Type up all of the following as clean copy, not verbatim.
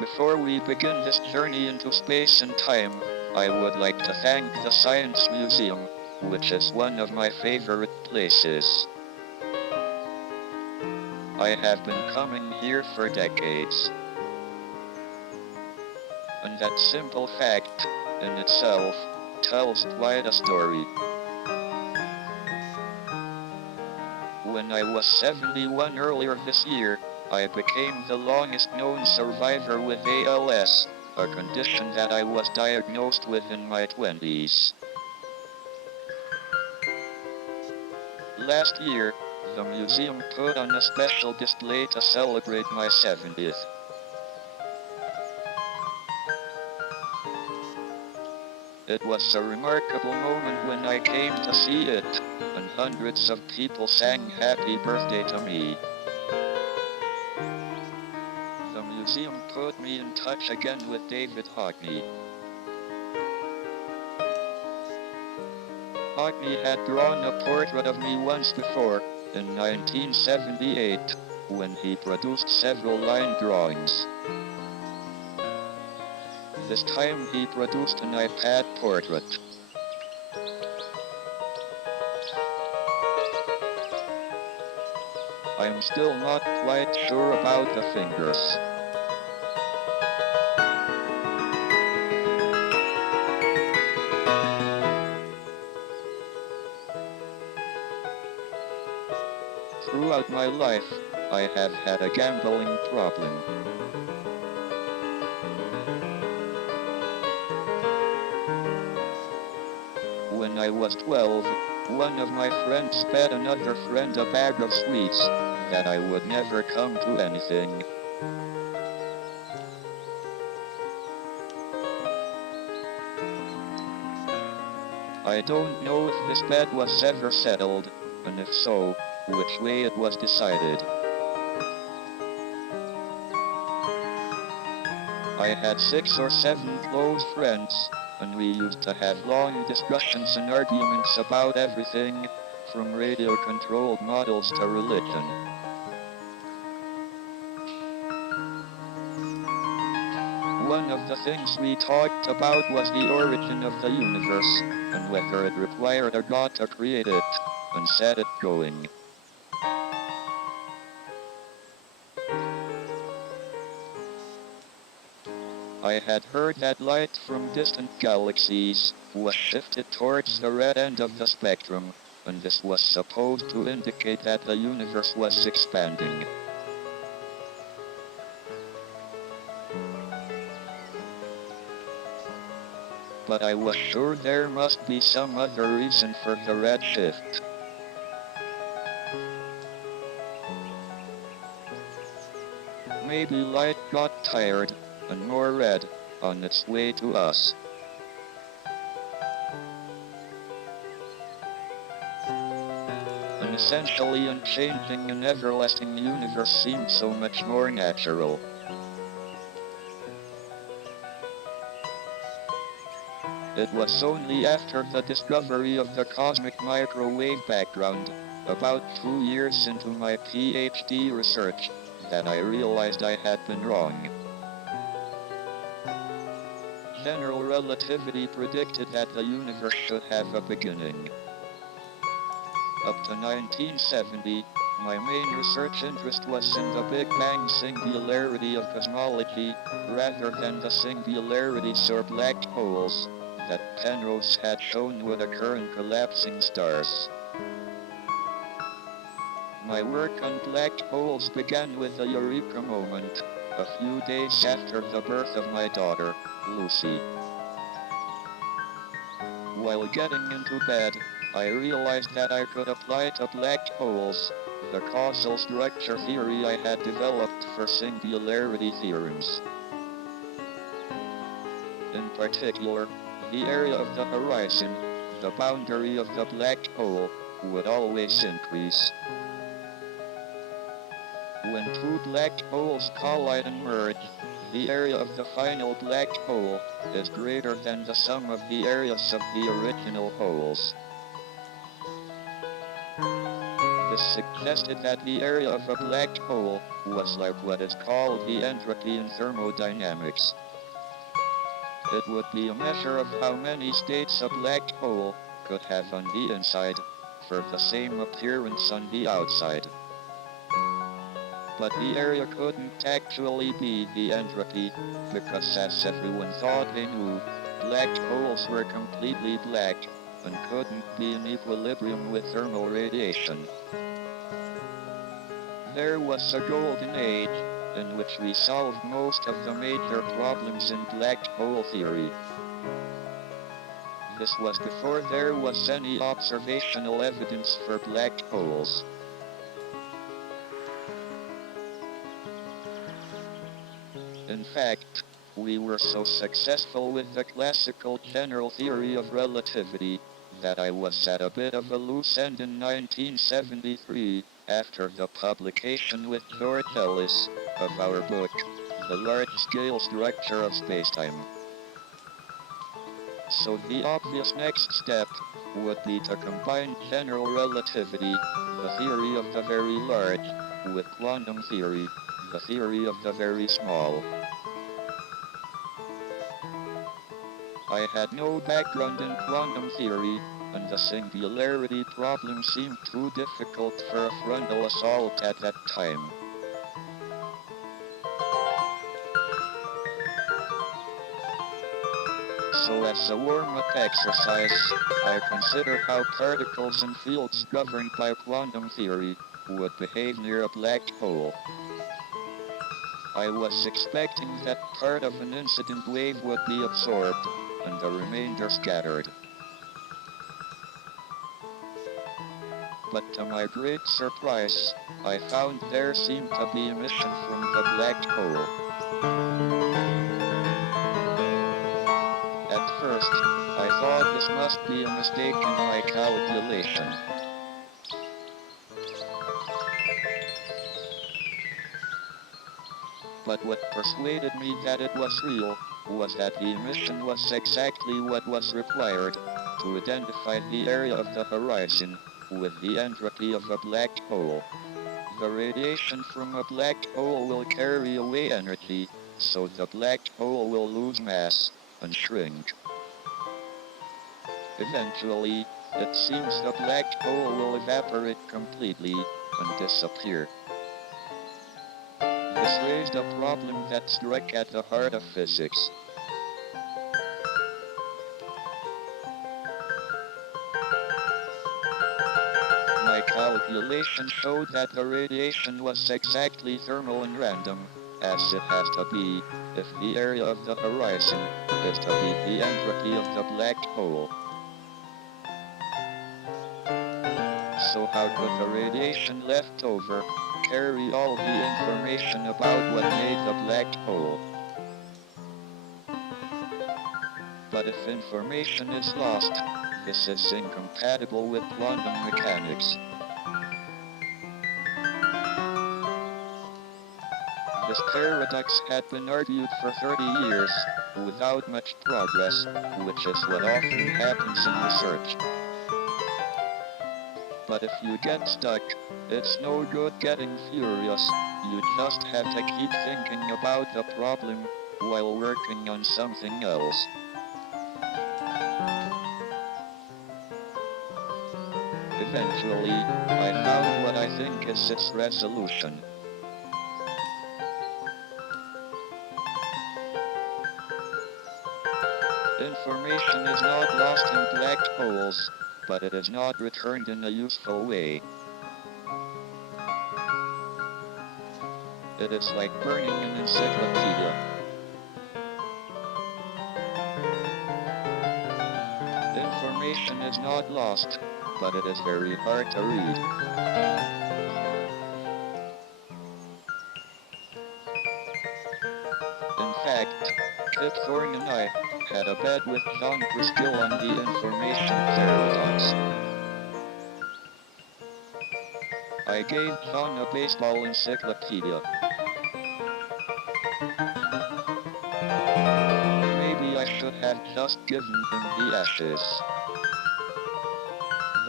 Before we begin this journey into space and time, I would like to thank the Science Museum, which is one of my favorite places. I have been coming here for decades. And that simple fact, in itself, tells quite a story. When I was 71 earlier this year, I became the longest known survivor with ALS, a condition that I was diagnosed with in my 20s. Last year, the museum put on a special display to celebrate my 70th. It was a remarkable moment when I came to see it, and hundreds of people sang happy birthday to me. The museum put me in touch again with David Hockney. Hockney had drawn a portrait of me once before, in 1978, when he produced several line drawings. This time he produced an iPad portrait. I'm still not quite sure about the fingers. Throughout my life, I have had a gambling problem. When I was 12, one of my friends bet another friend a bag of sweets that I would never come to anything. I don't know if this bet was ever settled, and if so, which way it was decided. I had 6 or 7 close friends, and we used to have long discussions and arguments about everything, from radio-controlled models to religion. One of the things we talked about was the origin of the universe, and whether it required a god to create it, and set it going. I had heard that light from distant galaxies was shifted towards the red end of the spectrum, and this was supposed to indicate that the universe was expanding. But I was sure there must be some other reason for the red shift. Maybe light got tired, and more red, on its way to us. An essentially unchanging and everlasting universe seemed so much more natural. It was only after the discovery of the cosmic microwave background, about 2 years into my PhD research, that I realized I had been wrong. General relativity predicted that the universe should have a beginning. Up to 1970, my main research interest was in the Big Bang singularity of cosmology, rather than the singularities or black holes that Penrose had shown would occur in collapsing stars. My work on black holes began with a eureka moment, a few days after the birth of my daughter, Lucy. While getting into bed, I realized that I could apply to black holes the causal structure theory I had developed for singularity theorems. In particular, the area of the horizon, the boundary of the black hole, would always increase. When 2 black holes collide and merge, the area of the final black hole is greater than the sum of the areas of the original holes. This suggested that the area of a black hole was like what is called the entropy in thermodynamics. It would be a measure of how many states a black hole could have on the inside for the same appearance on the outside. But the area couldn't actually be the entropy, because as everyone thought they knew, black holes were completely black and couldn't be in equilibrium with thermal radiation. There was a golden age in which we solved most of the major problems in black hole theory. This was before there was any observational evidence for black holes. In fact, we were so successful with the classical general theory of relativity that I was at a bit of a loose end in 1973 after the publication with George Ellis of our book, The Large-Scale Structure of Spacetime. So the obvious next step would be to combine general relativity, the theory of the very large, with quantum theory, the theory of the very small. I had no background in quantum theory, and the singularity problem seemed too difficult for a frontal assault at that time. So as a warm-up exercise, I consider how particles and fields governed by quantum theory would behave near a black hole. I was expecting that part of an incident wave would be absorbed, and the remainder scattered. But to my great surprise, I found there seemed to be emission from the black hole. At first, I thought this must be a mistake in my calculation. But what persuaded me that it was real was that the emission was exactly what was required to identify the area of the horizon with the entropy of a black hole. The radiation from a black hole will carry away energy, so the black hole will lose mass and shrink. Eventually, it seems the black hole will evaporate completely and disappear. This raised a problem that struck at the heart of physics. My calculation showed that the radiation was exactly thermal and random, as it has to be, if the area of the horizon is to be the entropy of the black hole. So how could the radiation left over carry all the information about what made the black hole? But if information is lost, this is incompatible with quantum mechanics. This paradox had been argued for 30 years, without much progress, which is what often happens in research. But if you get stuck, it's no good getting furious, you just have to keep thinking about the problem while working on something else. Eventually, I found what I think is its resolution. Information is not lost in black holes, but it is not returned in a useful way. It is like burning an encyclopedia. Information is not lost, but it is very hard to read. In fact, Kip Thorne and I had a bet with John Criskill on the information paradox. I gave John a baseball encyclopedia. Maybe I should have just given him the ashes.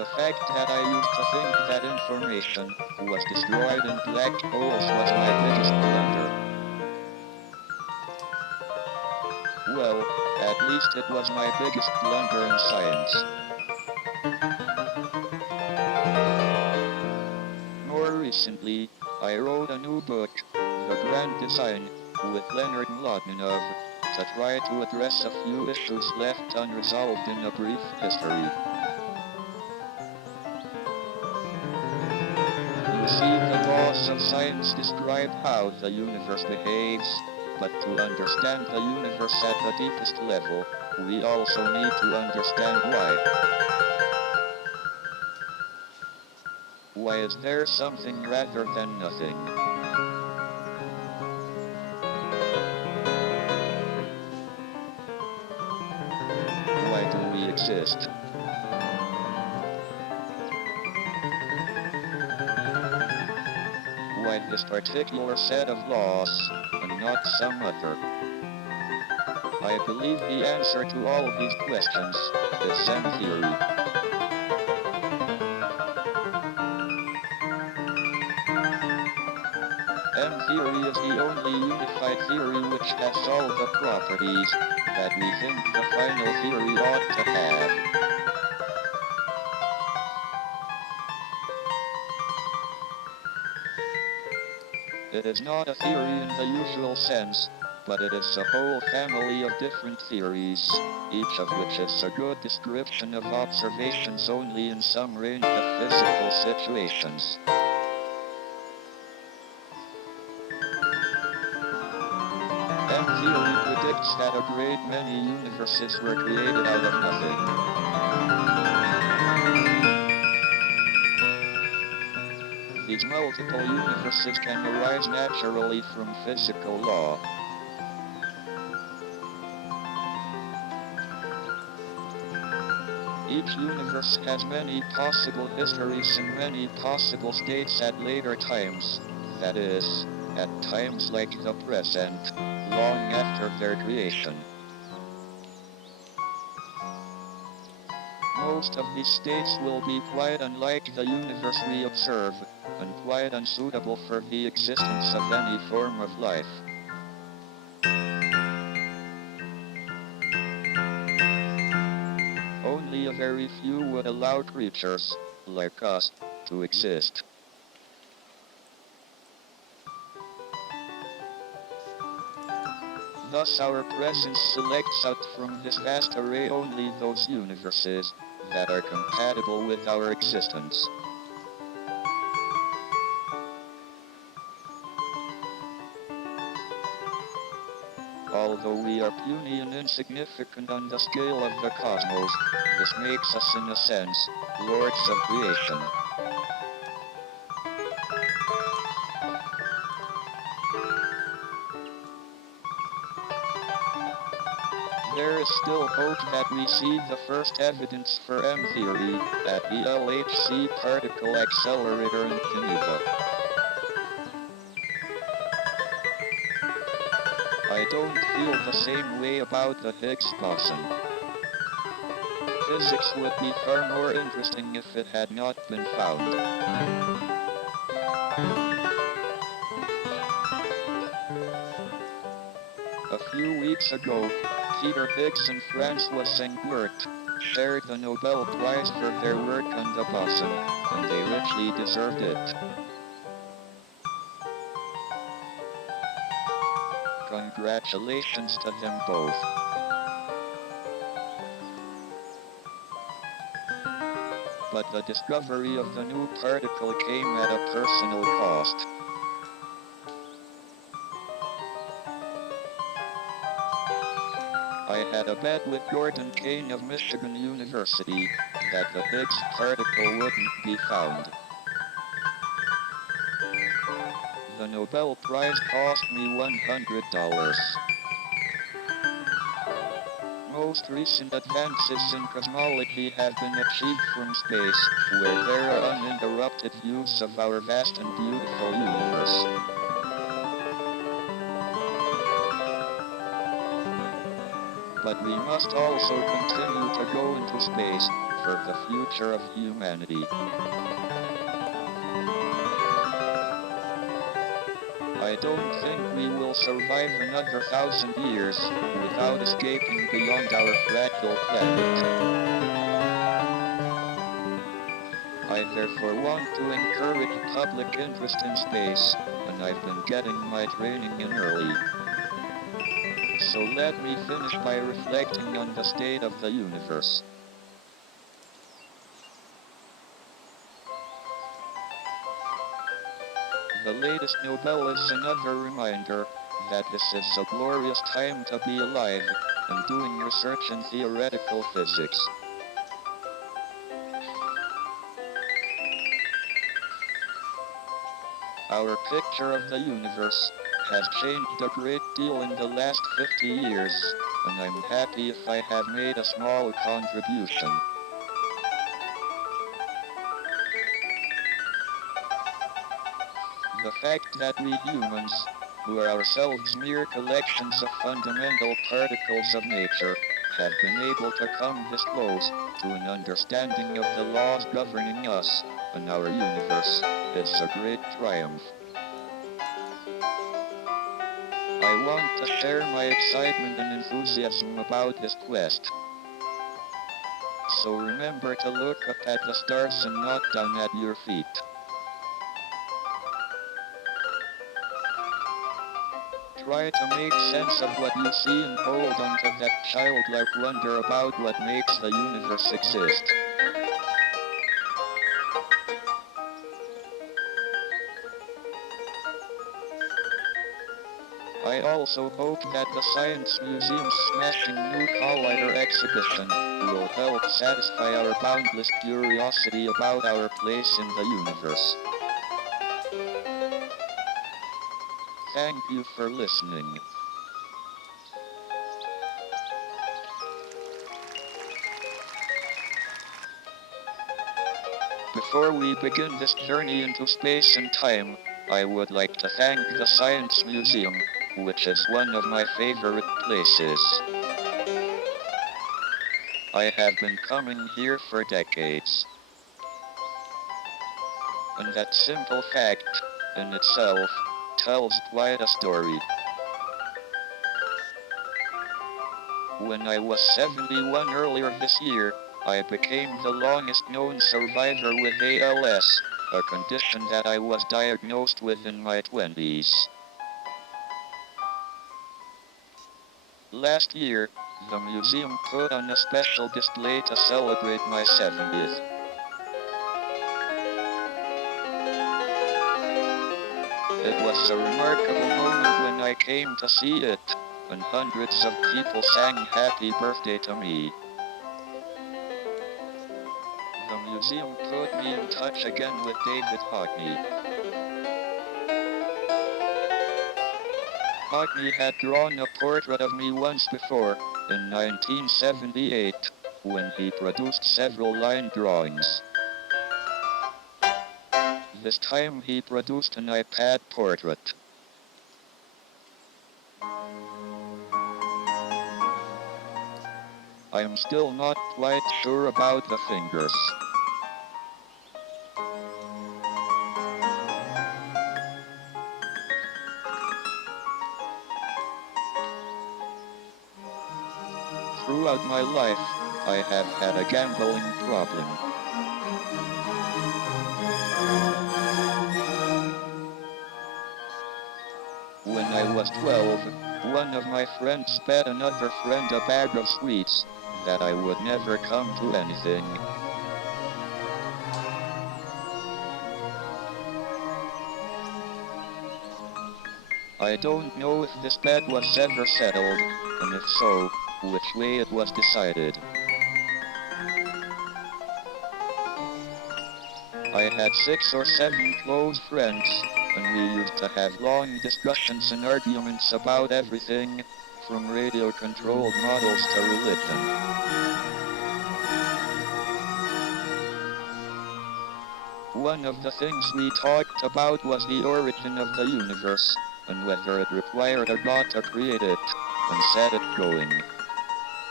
The fact that I used to think that information was destroyed in black holes was my biggest blunder. Well, at least it was my biggest blunder in science. More recently, I wrote a new book, The Grand Design, with Leonard Mlodinov, to try to address a few issues left unresolved in a brief history. You see, the laws of science describe how the universe behaves, but to understand the universe at the deepest level, we also need to understand why. Why is there something rather than nothing? Why do we exist? Why this particular set of laws, and not some other? I believe the answer to all of these questions is M theory. M theory is the only unified theory which has all the properties that we think the final theory ought to have. It is not a theory in the usual sense, but it is a whole family of different theories, each of which is a good description of observations only in some range of physical situations. M theory predicts that a great many universes were created out of nothing. These multiple universes can arise naturally from physical law. Each universe has many possible histories and many possible states at later times, that is, at times like the present, long after their creation. Most of these states will be quite unlike the universe we observe, and quite unsuitable for the existence of any form of life. Only a very few would allow creatures, like us, to exist. Thus our presence selects out from this vast array only those universes that are compatible with our existence. Although we are puny and insignificant on the scale of the cosmos, this makes us in a sense, lords of creation. There is still hope that we see the first evidence for M theory at the LHC particle accelerator in Geneva. I don't feel the same way about the Higgs boson. Physics would be far more interesting if it had not been found. A few weeks ago, Peter Higgs and Francois Sengbert shared the Nobel Prize for their work on the boson, and they richly deserved it. Congratulations to them both. But the discovery of the new particle came at a personal cost. I had a bet with Gordon Kane of Michigan University that the Higgs particle wouldn't be found. The Nobel Prize cost me $100. Most recent advances in cosmology have been achieved from space, where there are uninterrupted views of our vast and beautiful universe. but we must also continue to go into space for the future of humanity. I don't think we will survive another 1,000 years without escaping beyond our fragile planet. I therefore want to encourage public interest in space, and I've been getting my training in early. So let me finish by reflecting on the state of the universe. The latest Nobel is another reminder that this is a glorious time to be alive and doing research in theoretical physics. Our picture of the universe has changed a great deal in the last 50 years, and I'm happy if I have made a small contribution. The fact that we humans, who are ourselves mere collections of fundamental particles of nature, have been able to come this close to an understanding of the laws governing us and our universe is a great triumph. I want to share my excitement and enthusiasm about this quest. So remember to look up at the stars and not down at your feet. Try to make sense of what you see and hold on to that childlike wonder about what makes the universe exist. I also hope that the Science Museum's smashing new Collider exhibition will help satisfy our boundless curiosity about our place in the universe. Thank you for listening. Before we begin this journey into space and time, I would like to thank the Science Museum, which is one of my favorite places. I have been coming here for decades. And that simple fact, in itself, tells quite a story. When I was 71 earlier this year, I became the longest known survivor with ALS, a condition that I was diagnosed with in my 20s. Last year, the museum put on a special display to celebrate my 70th. It was a remarkable moment when I came to see it, and hundreds of people sang happy birthday to me. The museum put me in touch again with David Hockney. Hockney had drawn a portrait of me once before, in 1978, when he produced several line drawings. This time he produced an iPad portrait. I'm still not quite sure about the fingers. Throughout my life, I have had a gambling problem. When I was 12, one of my friends bet another friend a bag of sweets that I would never come to anything. I don't know if this bet was ever settled, and if so, which way it was decided. I had 6 or 7 close friends, and we used to have long discussions and arguments about everything, from radio-controlled models to religion. One of the things we talked about was the origin of the universe, and whether it required a god to create it, and set it going.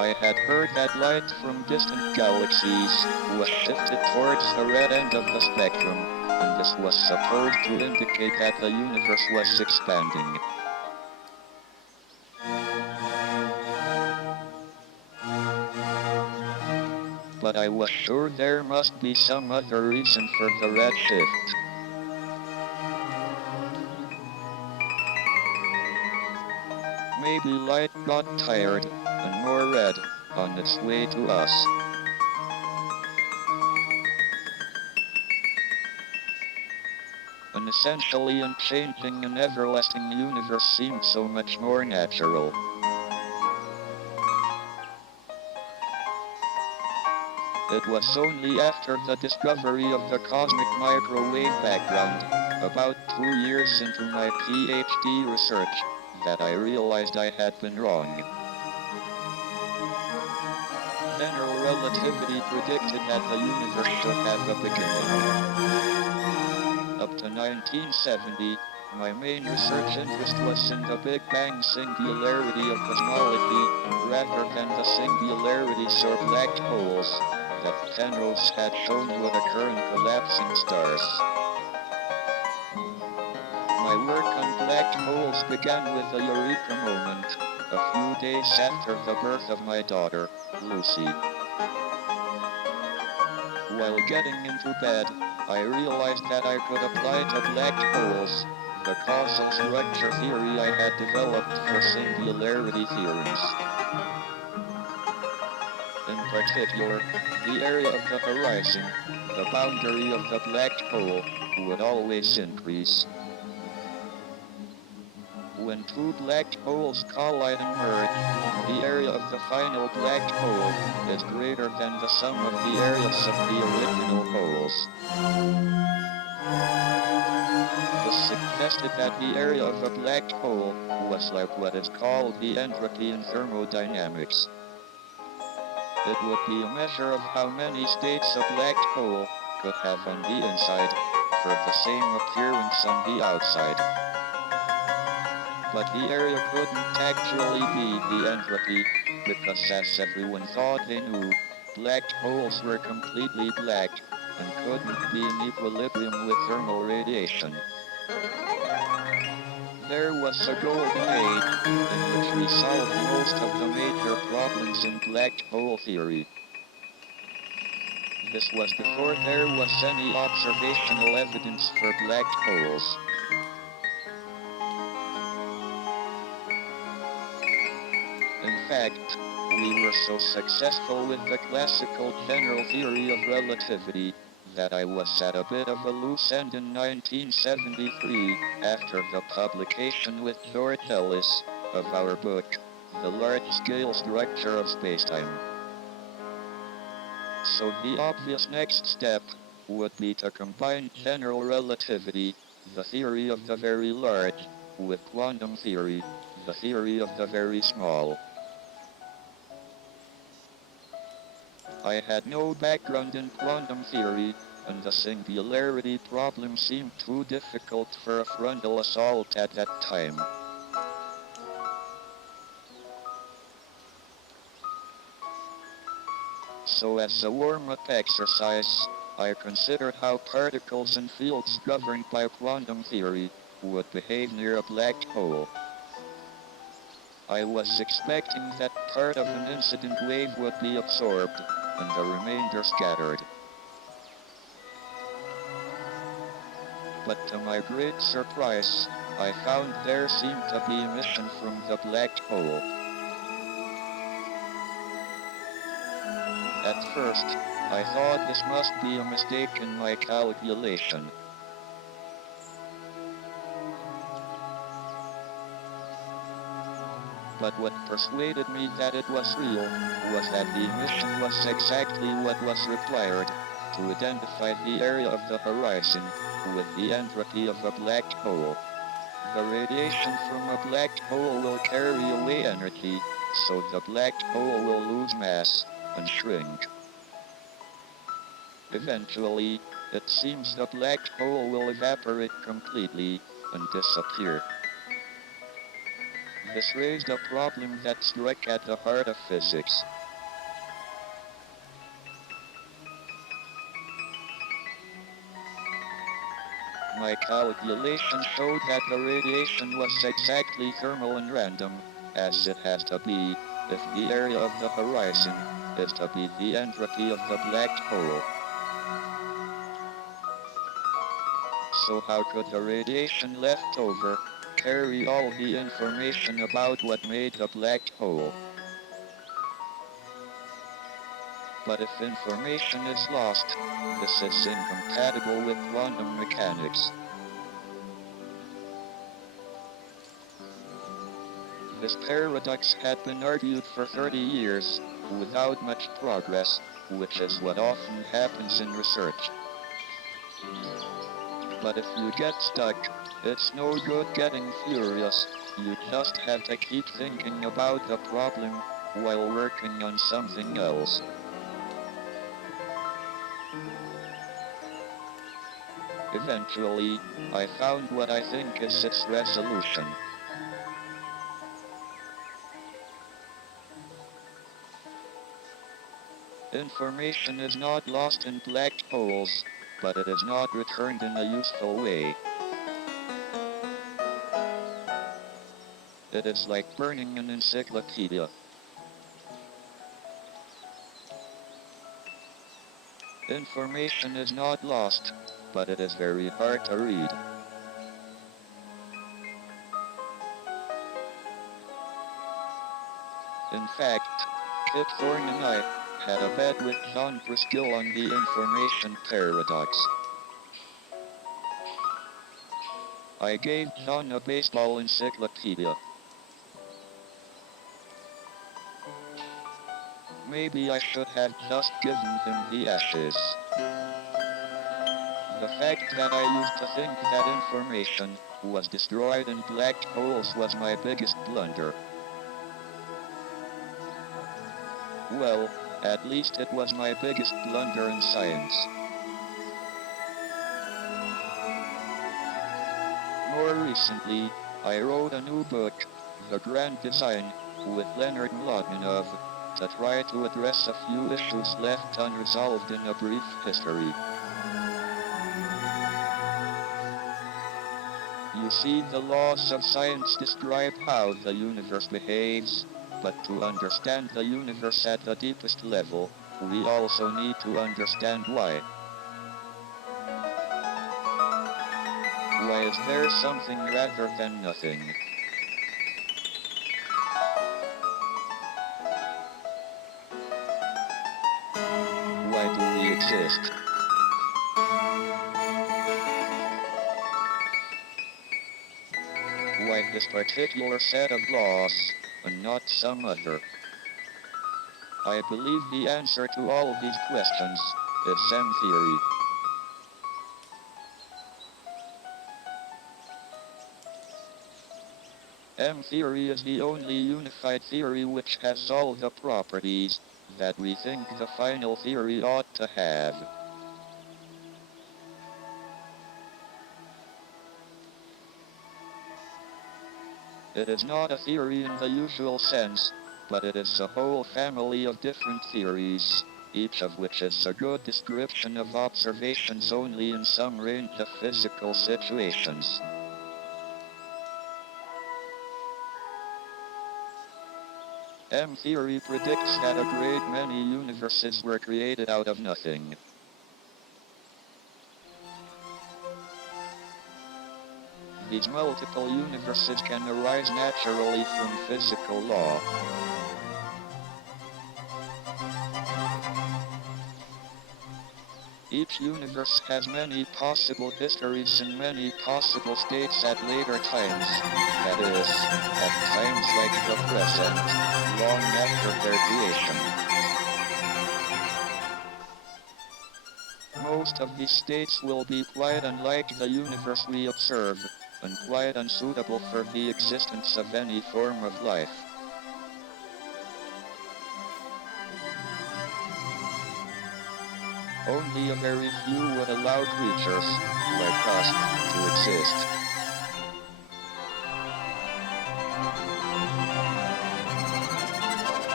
I had heard that light from distant galaxies was shifted towards the red end of the spectrum, and this was supposed to indicate that the universe was expanding. But I was sure there must be some other reason for the red shift. Maybe light got tired, and more red, on its way to us. An essentially unchanging and everlasting universe seemed so much more natural. It was only after the discovery of the cosmic microwave background, about 2 years into my PhD research, that I realized I had been wrong. General relativity predicted that the universe should have a beginning. Up to 1970, my main research interest was in the Big Bang singularity of cosmology, rather than the singularities or black holes that Penrose had shown would occur in collapsing stars. My work on black holes began with a eureka moment, a few days after the birth of my daughter, Lucy. While getting into bed, I realized that I could apply to black holes the causal structure theory I had developed for singularity theorems. In particular, the area of the horizon, the boundary of the black hole, would always increase. When two black holes collide and merge, the area of the final black hole is greater than the sum of the areas of the original holes. This suggested that the area of a black hole was like what is called the entropy in thermodynamics. It would be a measure of how many states a black hole could have on the inside for the same appearance on the outside. But the area couldn't actually be the entropy, because as everyone thought they knew, black holes were completely black and couldn't be in equilibrium with thermal radiation. There was a golden age in which we solved most of the major problems in black hole theory. This was before there was any observational evidence for black holes. In fact, we were so successful with the classical general theory of relativity that I was at a bit of a loose end in 1973 after the publication with George Ellis of our book, The Large-Scale Structure of Spacetime. So the obvious next step would be to combine general relativity, the theory of the very large, with quantum theory, the theory of the very small. I had no background in quantum theory, and the singularity problem seemed too difficult for a frontal assault at that time. So as a warm-up exercise, I considered how particles and fields governed by quantum theory would behave near a black hole. I was expecting that part of an incident wave would be absorbed, and the remainder scattered. But to my great surprise, I found there seemed to be emission from the black hole. At first, I thought this must be a mistake in my calculation. But what persuaded me that it was real was that the emission was exactly what was required to identify the area of the horizon with the entropy of a black hole. The radiation from a black hole will carry away energy, so the black hole will lose mass and shrink. Eventually, it seems the black hole will evaporate completely and disappear. This raised a problem that struck at the heart of physics. My calculations showed that the radiation was exactly thermal and random, as it has to be, if the area of the horizon is to be the entropy of the black hole. So how could the radiation left over carry all the information about what made the black hole? But if information is lost, this is incompatible with quantum mechanics. This paradox had been argued for 30 years, without much progress, which is what often happens in research. But if you get stuck, it's no good getting furious, you just have to keep thinking about the problem while working on something else. Eventually, I found what I think is its resolution. Information is not lost in black holes, but it is not returned in a useful way. It is like burning an encyclopedia. Information is not lost, but it is very hard to read. In fact, Kip Thorne and I had a bet with John Preskill on the information paradox. I gave John a baseball encyclopedia. Maybe I should have just given him the ashes. The fact that I used to think that information was destroyed in black holes was my biggest blunder. Well, at least it was my biggest blunder in science. More recently, I wrote a new book, The Grand Design, with Leonard Mlodinov, to try to address a few issues left unresolved in a brief history. You see, the laws of science describe how the universe behaves, but to understand the universe at the deepest level, we also need to understand why. Why is there something rather than nothing? Why do we exist? Why this particular set of laws, and not some other? I believe the answer to all these questions is M-theory. M-theory is the only unified theory which has all the properties that we think the final theory ought to have. It is not a theory in the usual sense, but it is a whole family of different theories, each of which is a good description of observations only in some range of physical situations. M-theory predicts that a great many universes were created out of nothing. These multiple universes can arise naturally from physical law. Each universe has many possible histories and many possible states at later times, that is, at times like the present, long after their creation. Most of these states will be quite unlike the universe we observe, and quite unsuitable for the existence of any form of life. Only a very few would allow creatures, like us, to exist.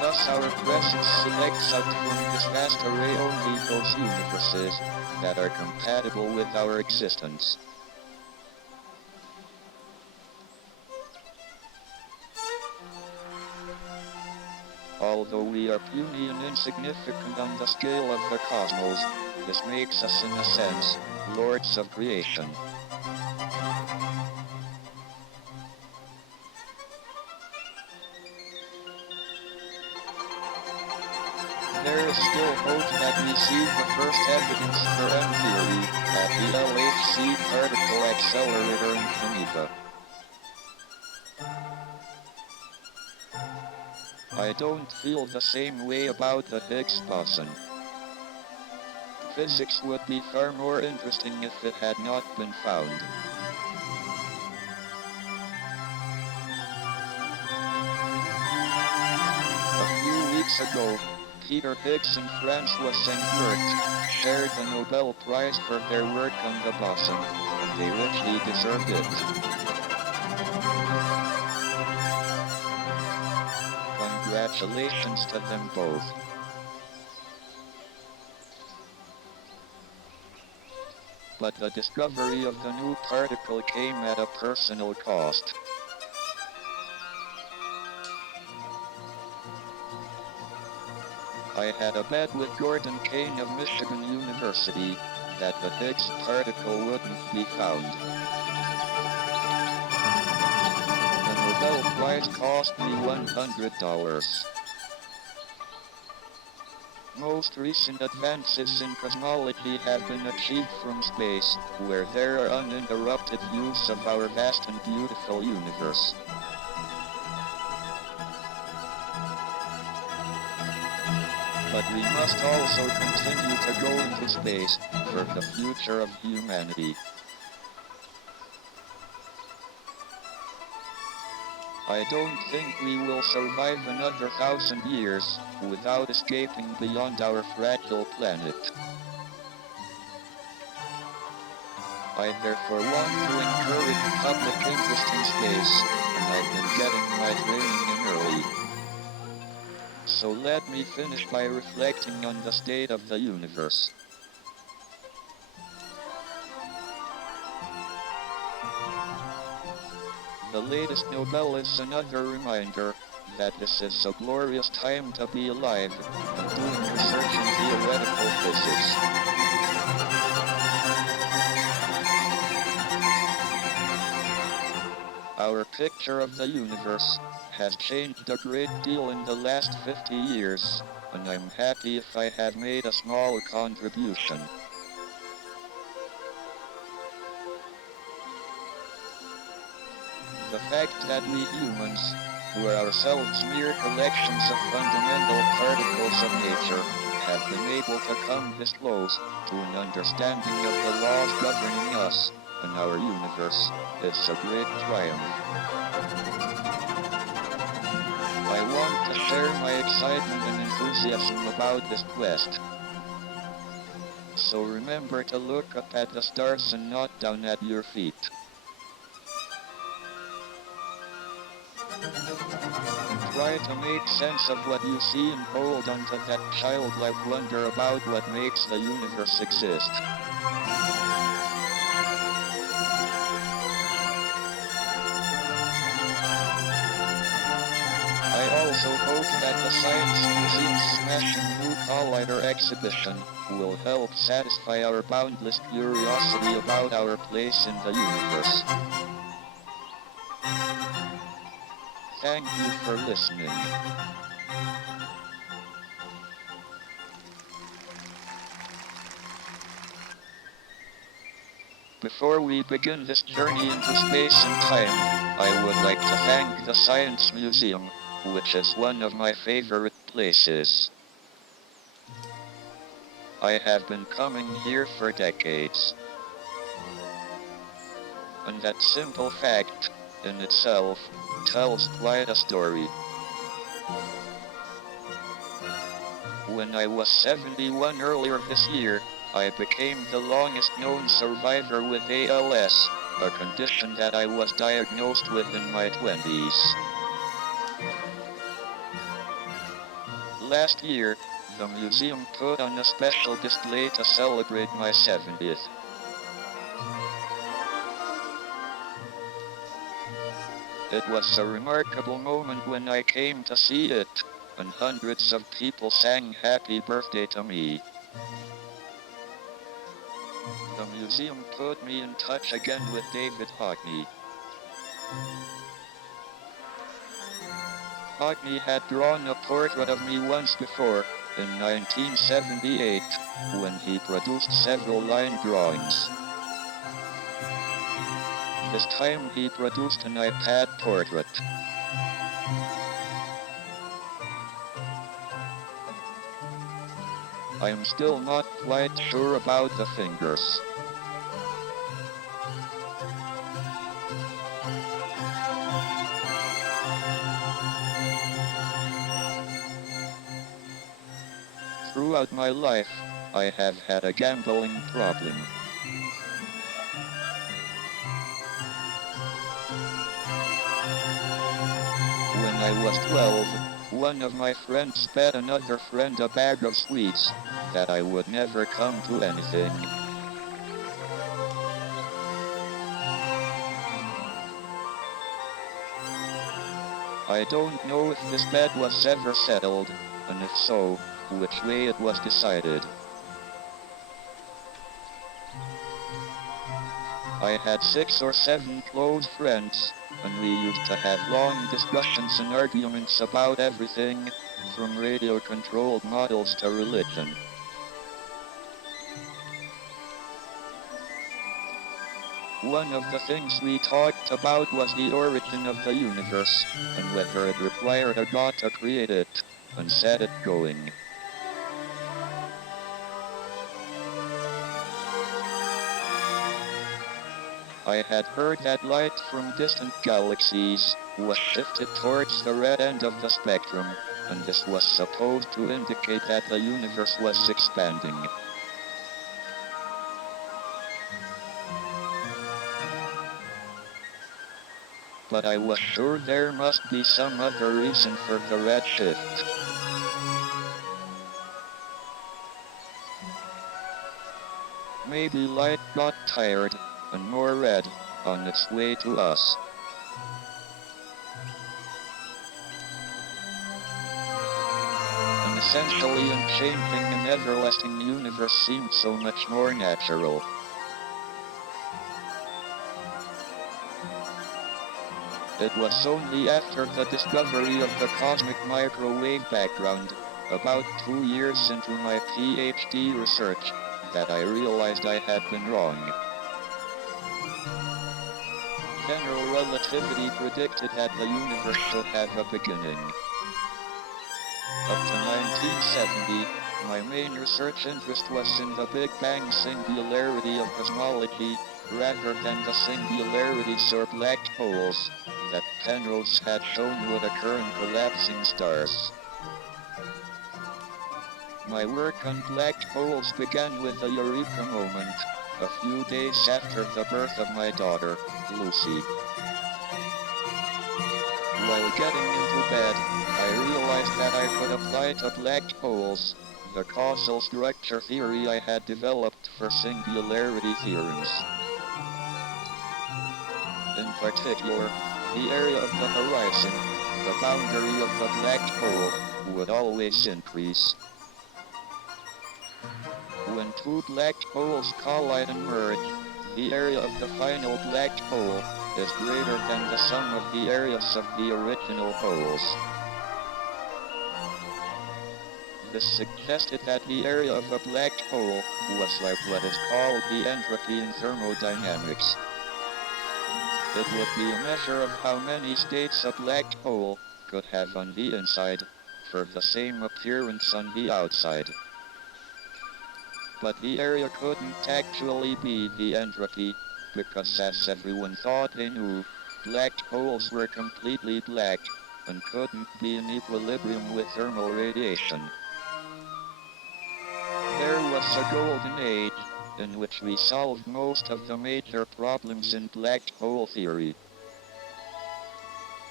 Thus our presence selects out from this vast array only those universes that are compatible with our existence. Although we are puny and insignificant on the scale of the cosmos, this makes us in a sense, lords of creation. There is still hope that we see the first evidence for M theory at the LHC particle accelerator in Geneva. I don't feel the same way about the Higgs boson. Physics would be far more interesting if it had not been found. A few weeks ago, Peter Higgs and Francois Saint-Bert shared the Nobel Prize for their work on the boson, and they richly deserved it. Congratulations to them both. But the discovery of the new particle came at a personal cost. I had a bet with Gordon Kane of Michigan University that the Higgs particle wouldn't be found. The Nobel Prize cost me $100. Most recent advances in cosmology have been achieved from space, where there are uninterrupted views of our vast and beautiful universe. But we must also continue to go into space for the future of humanity. I don't think we will survive another 1,000 years without escaping beyond our fragile planet. I therefore want to encourage public interest in space, and I've been getting my training in early. So let me finish by reflecting on the state of the universe. The latest Nobel is another reminder that this is a glorious time to be alive and doing research in theoretical physics. Our picture of the universe has changed a great deal in the last 50 years, and I'm happy if I have made a small contribution. The fact that we humans, who are ourselves mere collections of fundamental particles of nature, have been able to come this close to an understanding of the laws governing us and our universe is a great triumph. I want to share my excitement and enthusiasm about this quest. So remember to look up at the stars and not down at your feet. Try to make sense of what you see and hold on to that childlike wonder about what makes the universe exist. I also hope that the Science Museum's Smashing New Collider exhibition will help satisfy our boundless curiosity about our place in the universe. Thank you for listening. Before we begin this journey into space and time, I would like to thank the Science Museum, which is one of my favorite places. I have been coming here for decades. And that simple fact, in itself, tells quite a story. When I was 71 earlier this year, I became the longest known survivor with ALS, a condition that I was diagnosed with in my 20s. Last year, the museum put on a special display to celebrate my 70th. It was a remarkable moment when I came to see it, and hundreds of people sang happy birthday to me. The museum put me in touch again with David Hockney. Hockney had drawn a portrait of me once before, in 1978, when he produced several line drawings. This time he produced an iPad portrait. I am still not quite sure about the fingers. Throughout my life, I have had a gambling problem. When I was 12, one of my friends bet another friend a bag of sweets that I would never come to anything. I don't know if this bet was ever settled, and if so, which way it was decided. I had 6 or 7 close friends, and we used to have long discussions and arguments about everything, from radio-controlled models to religion. One of the things we talked about was the origin of the universe, and whether it required a god to create it, and set it going. I had heard that light from distant galaxies was shifted towards the red end of the spectrum, and this was supposed to indicate that the universe was expanding. But I was sure there must be some other reason for the red shift. Maybe light got tired, and more red, on its way to us. An essentially unchanging and everlasting universe seemed so much more natural. It was only after the discovery of the cosmic microwave background, about 2 years into my PhD research, that I realized I had been wrong. General relativity predicted that the universe should have a beginning. Up to 1970, my main research interest was in the Big Bang singularity of cosmology, rather than the singularities or black holes that Penrose had shown would occur in collapsing stars. My work on black holes began with the eureka moment, a few days after the birth of my daughter, Lucy. While getting into bed, I realized that I could apply to black holes the causal structure theory I had developed for singularity theorems. In particular, the area of the horizon, the boundary of the black hole, would always increase. When two black holes collide and merge, the area of the final black hole is greater than the sum of the areas of the original holes. This suggested that the area of a black hole was like what is called the entropy in thermodynamics. It would be a measure of how many states a black hole could have on the inside, for the same appearance on the outside. But the area couldn't actually be the entropy, because as everyone thought they knew, black holes were completely black, and couldn't be in equilibrium with thermal radiation. There was a golden age, in which we solved most of the major problems in black hole theory.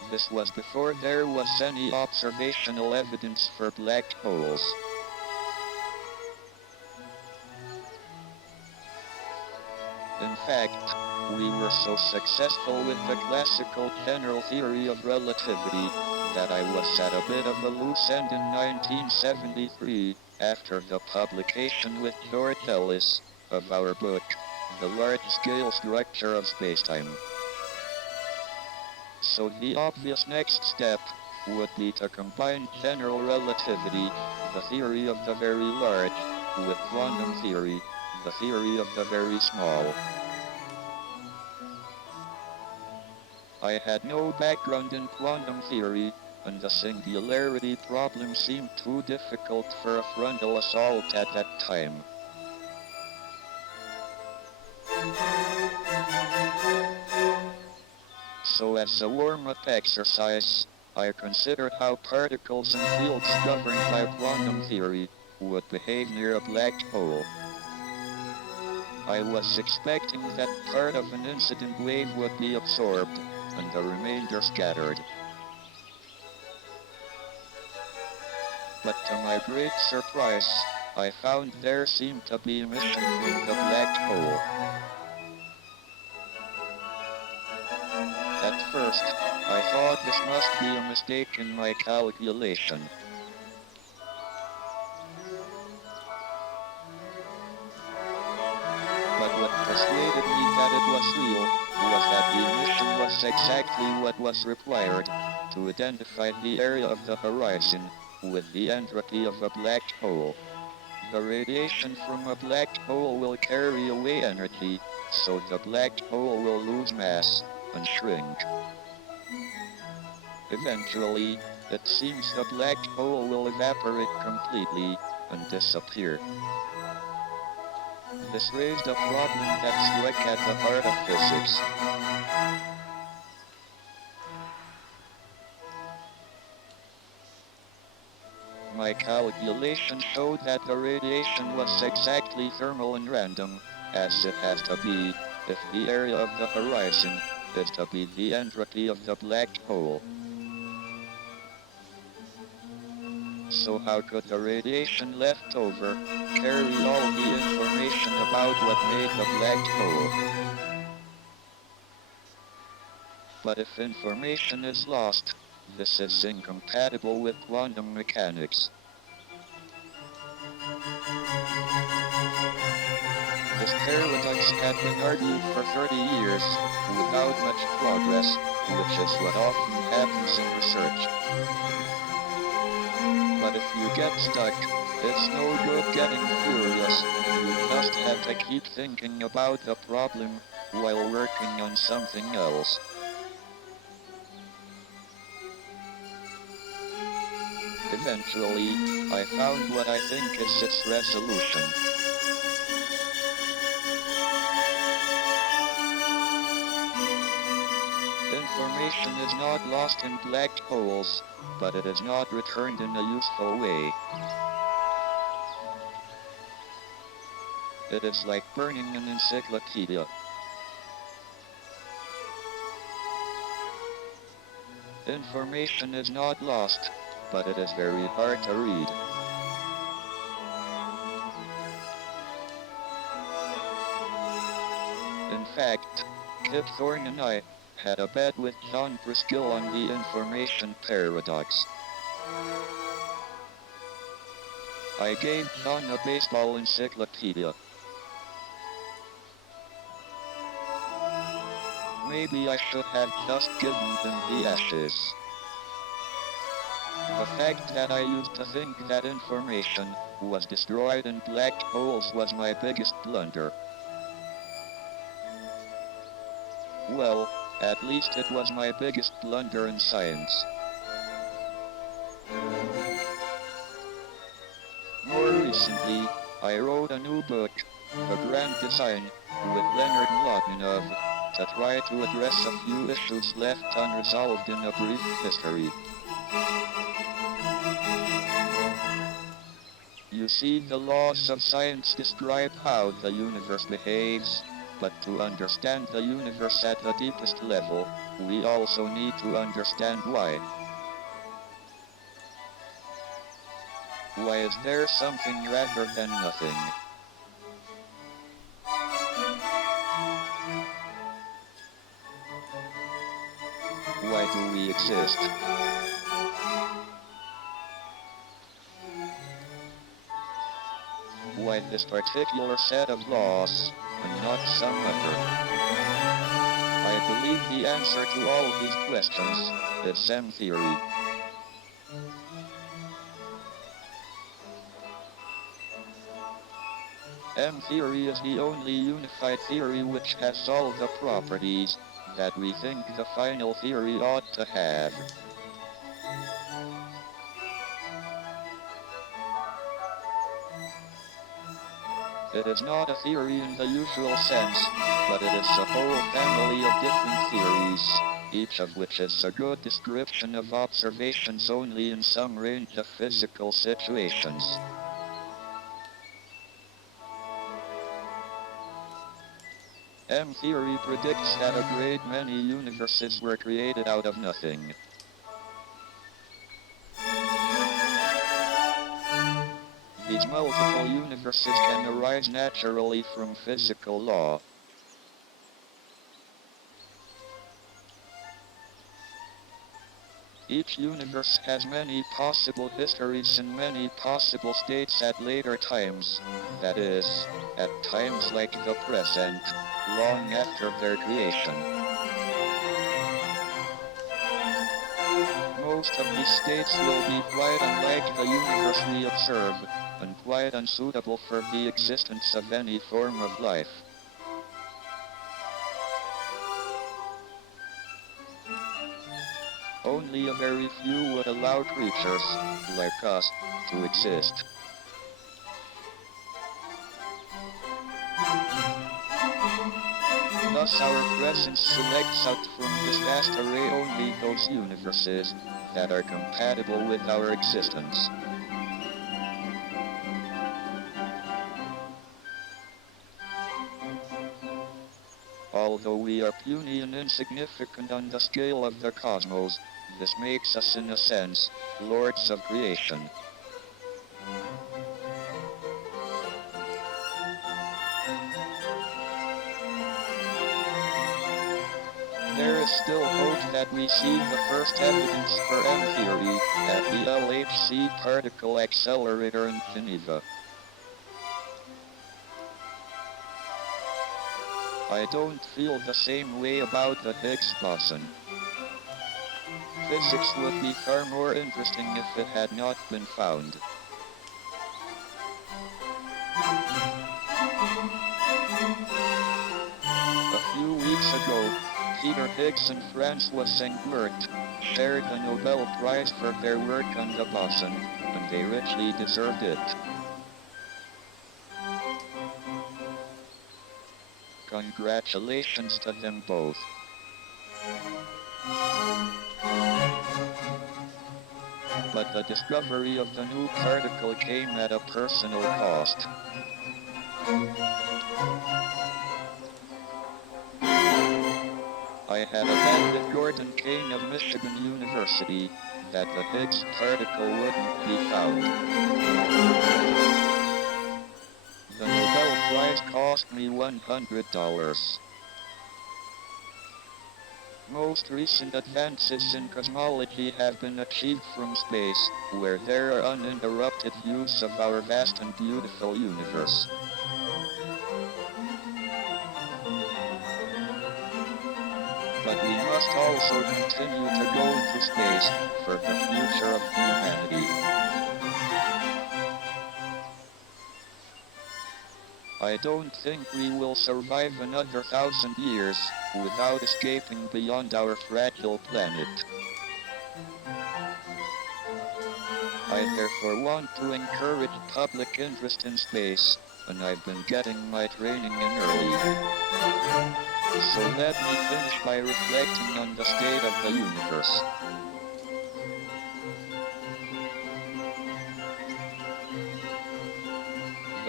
This was before there was any observational evidence for black holes. In fact, we were so successful with the classical general theory of relativity that I was at a bit of a loose end in 1973 after the publication with George Ellis of our book, The Large-Scale Structure of Spacetime. So the obvious next step would be to combine general relativity, the theory of the very large, with quantum theory, the theory of the very small. I had no background in quantum theory, and the singularity problem seemed too difficult for a frontal assault at that time. So as a warm-up exercise, I considered how particles and fields governed by quantum theory would behave near a black hole. I was expecting that part of an incident wave would be absorbed, and the remainder scattered. But to my great surprise, I found there seemed to be emission from the black hole. At first, I thought this must be a mistake in my calculation. But what persuaded me that it was real was that the emission was exactly what was required to identify the area of the horizon with the entropy of a black hole. The radiation from a black hole will carry away energy, so the black hole will lose mass and shrink. Eventually, it seems the black hole will evaporate completely and disappear. This raised a problem that struck at the heart of physics. My calculation showed that the radiation was exactly thermal and random, as it has to be, if the area of the horizon is to be the entropy of the black hole. So how could the radiation left over carry all the information about what made the black hole? But if information is lost, this is incompatible with quantum mechanics. This paradox had been argued for 30 years, without much progress, which is what often happens in research. But if you get stuck, it's no good getting furious, you just have to keep thinking about the problem while working on something else. Eventually, I found what I think is its resolution. Information is not lost in black holes, but it is not returned in a useful way. It is like burning an encyclopedia. Information is not lost, but it is very hard to read. In fact, Kip Thorne and I had a bet with John Briskill on the information paradox. I gave John a baseball encyclopedia. Maybe I should have just given him the ashes. The fact that I used to think that information was destroyed in black holes was my biggest blunder. Well, at least it was my biggest blunder in science. More recently, I wrote a new book, The Grand Design, with Leonard Mlodinov, to try to address a few issues left unresolved in a brief history. You see, the laws of science describe how the universe behaves, But to understand the universe at the deepest level, we also need to understand why. Why is there something rather than nothing? Why do we exist? Why this particular set of laws, and not some other? I believe the answer to all these questions is M-theory. M-theory is the only unified theory which has all the properties that we think the final theory ought to have. It is not a theory in the usual sense, but it is a whole family of different theories, each of which is a good description of observations only in some range of physical situations. M-theory predicts that a great many universes were created out of nothing. These multiple universes can arise naturally from physical law. Each universe has many possible histories and many possible states at later times, that is, at times like the present, long after their creation. Most of these states will be quite unlike the universe we observe, and quite unsuitable for the existence of any form of life. Only a very few would allow creatures, like us, to exist. Thus our presence selects out from this vast array only those universes that are compatible with our existence. Although we are puny and insignificant on the scale of the cosmos, this makes us in a sense, lords of creation. There is still hope that we see the first evidence for M-theory at the LHC particle accelerator in Geneva. I don't feel the same way about the Higgs boson. Physics would be far more interesting if it had not been found. A few weeks ago, Peter Higgs and Francois Saint-Bert shared the Nobel Prize for their work on the boson, and they richly deserved it. Congratulations to them both. But the discovery of the new particle came at a personal cost. I had a bet with Gordon Kane of Michigan University that the Higgs particle wouldn't be found. The Nobel Prize cost me $100. Most recent advances in cosmology have been achieved from space, where there are uninterrupted views of our vast and beautiful universe. But we must also continue to go into space for the future of humanity. I don't think we will survive another 1,000 years without escaping beyond our fragile planet. I therefore want to encourage public interest in space, and I've been getting my training in early. So let me finish by reflecting on the state of the universe. The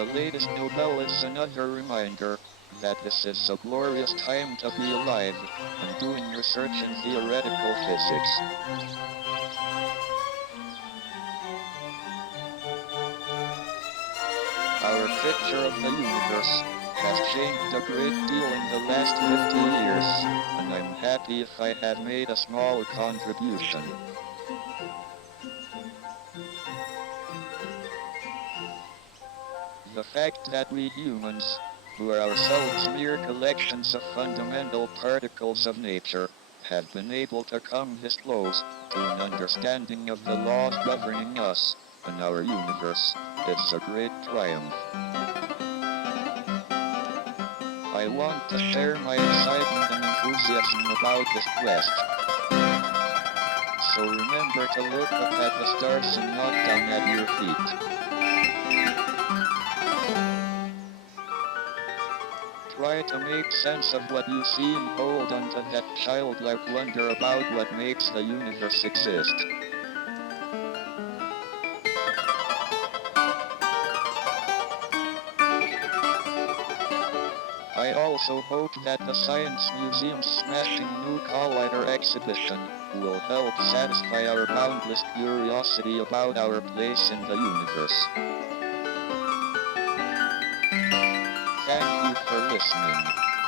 latest Nobel is another reminder that this is a glorious time to be alive and doing research in theoretical physics. Our picture of the universe has changed a great deal in the last 50 years, and I'm happy if I have made a small contribution. The fact that we humans, who are ourselves mere collections of fundamental particles of nature, have been able to come this close to an understanding of the laws governing us and our universe is a great triumph. I want to share my excitement and enthusiasm about this quest. So remember to look up at the stars and not down at your feet. Try to make sense of what you see and hold on to that childlike wonder about what makes the universe exist. I also hope that the Science Museum's smashing new Collider exhibition will help satisfy our boundless curiosity about our place in the universe. Thank you for listening.